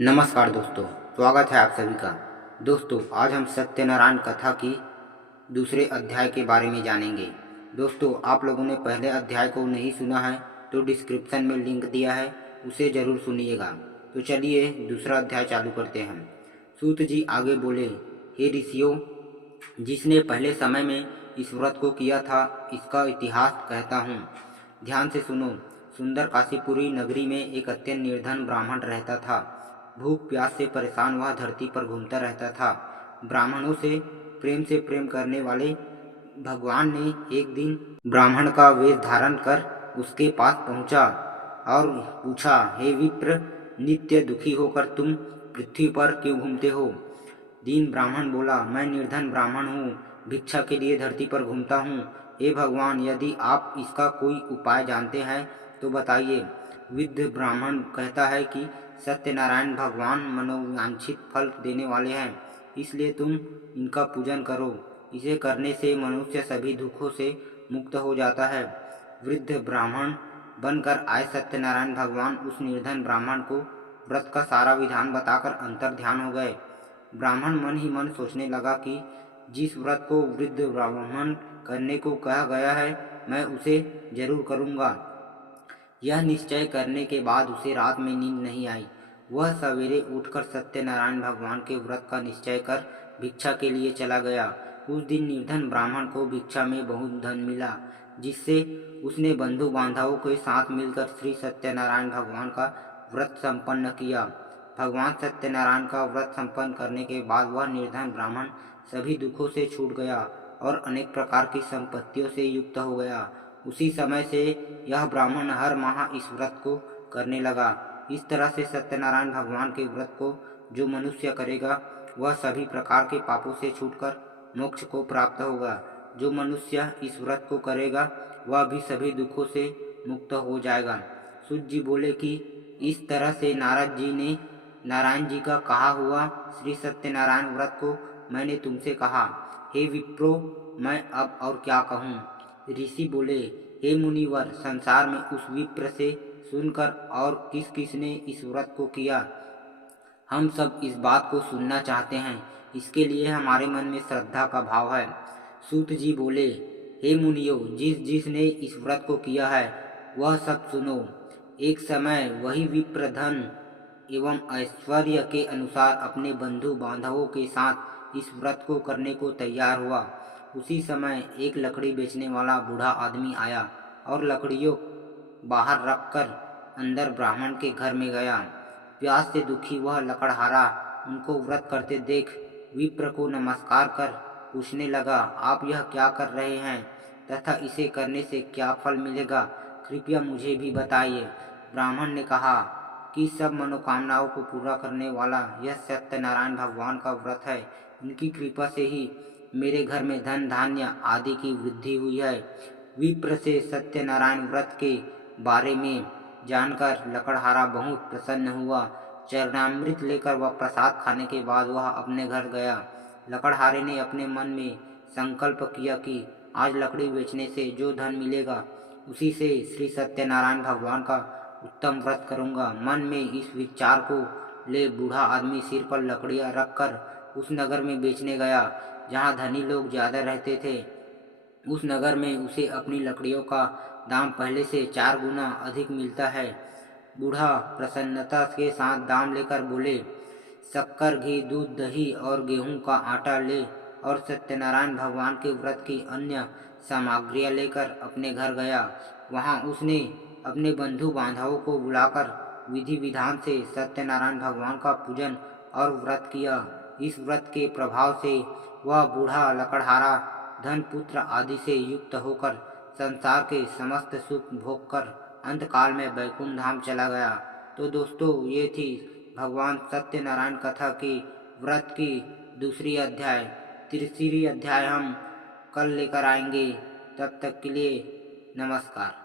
नमस्कार दोस्तों, स्वागत है आप सभी का। दोस्तों, आज हम सत्यनारायण कथा की दूसरे अध्याय के बारे में जानेंगे। दोस्तों, आप लोगों ने पहले अध्याय को नहीं सुना है तो डिस्क्रिप्शन में लिंक दिया है, उसे ज़रूर सुनिएगा। तो चलिए दूसरा अध्याय चालू करते हैं। सूत जी आगे बोले, हे ऋषियों, जिसने पहले समय में इस व्रत को किया था, इसका इतिहास कहता हूँ, ध्यान से सुनो। सुंदर काशीपुरी नगरी में एक अत्यंत निर्धन ब्राह्मण रहता था। भूख प्यास से परेशान वह धरती पर घूमता रहता था। ब्राह्मणों से प्रेम करने वाले भगवान ने एक दिन ब्राह्मण का वेश धारण कर उसके पास पहुंचा और पूछा, हे विप्र, नित्य दुखी होकर तुम पृथ्वी पर क्यों घूमते हो? दीन ब्राह्मण बोला, मैं निर्धन ब्राह्मण हूँ, भिक्षा के लिए धरती पर घूमता हूँ। हे भगवान, यदि आप इसका कोई उपाय जानते हैं तो बताइए। वृद्ध ब्राह्मण कहता है कि सत्यनारायण भगवान मनोवांछित फल देने वाले हैं, इसलिए तुम इनका पूजन करो। इसे करने से मनुष्य सभी दुखों से मुक्त हो जाता है। वृद्ध ब्राह्मण बनकर आए सत्यनारायण भगवान उस निर्धन ब्राह्मण को व्रत का सारा विधान बताकर अंतर ध्यान हो गए। ब्राह्मण मन ही मन सोचने लगा कि जिस व्रत को वृद्ध ब्राह्मण करने को कहा गया है, मैं उसे जरूर करूँगा। यह निश्चय करने के बाद उसे रात में नींद नहीं आई। वह सवेरे उठकर सत्यनारायण भगवान के व्रत का निश्चय कर भिक्षा के लिए चला गया। उस दिन निर्धन ब्राह्मण को भिक्षा में बहुत धन मिला, जिससे उसने बंधु बांधवों के साथ मिलकर श्री सत्यनारायण भगवान का व्रत संपन्न किया। भगवान सत्यनारायण का व्रत संपन्न करने के बाद वह निर्धन ब्राह्मण सभी दुखों से छूट गया और अनेक प्रकार की संपत्तियों से युक्त हो गया। उसी समय से यह ब्राह्मण हर माह इस व्रत को करने लगा। इस तरह से सत्यनारायण भगवान के व्रत को जो मनुष्य करेगा, वह सभी प्रकार के पापों से छूटकर मोक्ष को प्राप्त होगा। जो मनुष्य इस व्रत को करेगा, वह भी सभी दुखों से मुक्त हो जाएगा। सूत जी बोले कि इस तरह से नारायण जी का कहा हुआ श्री सत्यनारायण व्रत को मैंने तुमसे कहा। हे विप्रो, मैं अब और क्या कहूँ? ऋषि बोले, हे मुनिवर, संसार में उस विप्र से सुनकर और किस किस ने इस व्रत को किया, हम सब इस बात को सुनना चाहते हैं। इसके लिए हमारे मन में श्रद्धा का भाव है। सूत जी बोले, हे मुनियों, जिस ने इस व्रत को किया है वह सब सुनो। एक समय वही विप्र धन एवं ऐश्वर्य के अनुसार अपने बंधु बांधवों के साथ इस व्रत को करने को तैयार हुआ। उसी समय एक लकड़ी बेचने वाला बूढ़ा आदमी आया और लकड़ियों बाहर रखकर अंदर ब्राह्मण के घर में गया। प्यास से दुखी वह लकड़हारा उनको व्रत करते देख विप्र को नमस्कार कर पूछने लगा, आप यह क्या कर रहे हैं तथा इसे करने से क्या फल मिलेगा? कृपया मुझे भी बताइए। ब्राह्मण ने कहा कि सब मनोकामनाओं को पूरा करने वाला यह सत्यनारायण भगवान का व्रत है। इनकी कृपा से ही मेरे घर में धन धान्य आदि की वृद्धि हुई है। विप्र से सत्यनारायण व्रत के बारे में जानकर लकड़हारा बहुत प्रसन्न हुआ। चरणामृत लेकर वह प्रसाद खाने के बाद वह अपने घर गया। लकड़हारे ने अपने मन में संकल्प किया कि आज लकड़ी बेचने से जो धन मिलेगा, उसी से श्री सत्यनारायण भगवान का उत्तम व्रत करूँगा। मन में इस विचार को ले बूढ़ा आदमी सिर पर लकड़ियाँ रखकर उस नगर में बेचने गया जहाँ धनी लोग ज़्यादा रहते थे। उस नगर में उसे अपनी लकड़ियों का दाम पहले से 4 गुना अधिक मिलता है। बूढ़ा प्रसन्नता के साथ दाम लेकर बोले, शक्कर, घी, दूध, दही और गेहूं का आटा ले और सत्यनारायण भगवान के व्रत की अन्य सामग्रियां लेकर अपने घर गया। वहां उसने अपने बंधु बांधवों को बुलाकर विधि विधान से सत्यनारायण भगवान का पूजन और व्रत किया। इस व्रत के प्रभाव से वह बूढ़ा लकड़हारा धन पुत्र आदि से युक्त होकर संसार के समस्त सुख भोग कर अंतकाल में बैकुंठ धाम चला गया। तो दोस्तों, ये थी भगवान सत्यनारायण कथा की व्रत की दूसरी अध्याय। तीसरी अध्याय हम कल लेकर आएंगे। तब तक के लिए नमस्कार।